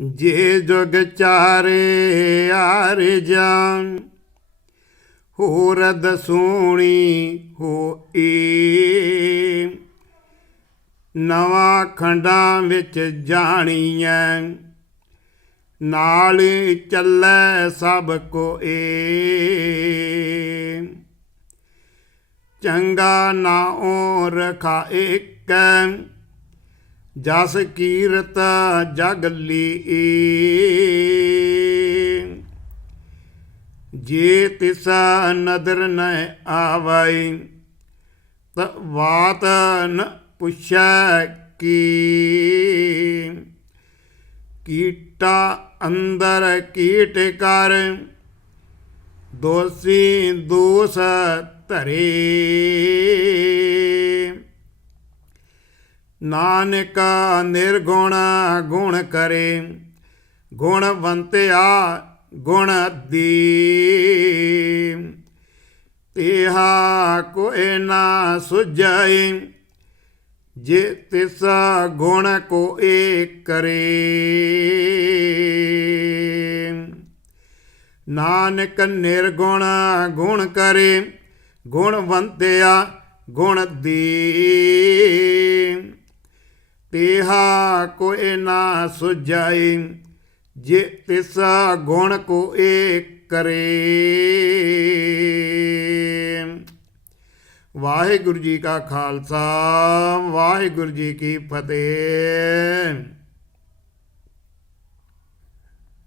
ਜੇ ਜੁਗ ਚਾਰੇ ਆਰੇ ਜਾਨ ਹੋਰ ਦਸੂਣੀ ਹੋਈ ਨਵਾਂ ਖੰਡਾਂ ਵਿੱਚ ਜਾਣੀਐ, ਨਾਲ ਚੱਲੈ ਸਭ ਕੋਏ। ਚੰਗਾ ਨਾਉ ਰਖਾ ਏਕ ਜਸ ਕੀਰਤ ਜਗ ਲੀਏ ਜੇ ਤਿਸ ਨਦਰ ਨ ਆਵੈ, ਤ ਵਾਤ ਨ ਪੁੱਛੈ ਕੀ। ਕੀਟਾ ਅੰਦਰ ਕੀਟ ਕਰ, ਦੋਸੀ ਦੋਸ ਧਰੇ। ਨਾਨਕ ਨਿਰਗੁਣ ਗੁਣ ਕਰੇ, ਗੁਣਵੰਤਿਆ ਗੁਣ ਦੀ ਤੇਹਾ ਕੋਇ ਨਾ ਸੁਝਾਈ ਜੇ ਤਿਸ ਗੁਣ ਕੋ ਏ ਕਰੇ। ਨਾਨਕ ਨਿਰਗੁਣ ਗੁਣ ਕਰੇ, ਗੁਣਵੰਤਿਆ ਗੁਣ ਦੀ ਤੇਹਾ ਕੋਇ ਨਾ ਸੁਝਾਈ ਜੇ ਤਿਸ ਗੁਣ ਕੋ ਕਰੇ। ਵਾਹਿਗੁਰੂ ਜੀ ਕਾ ਖਾਲਸਾ, ਵਾਹਿਗੁਰੂ ਜੀ ਕੀ ਫਤਿਹ।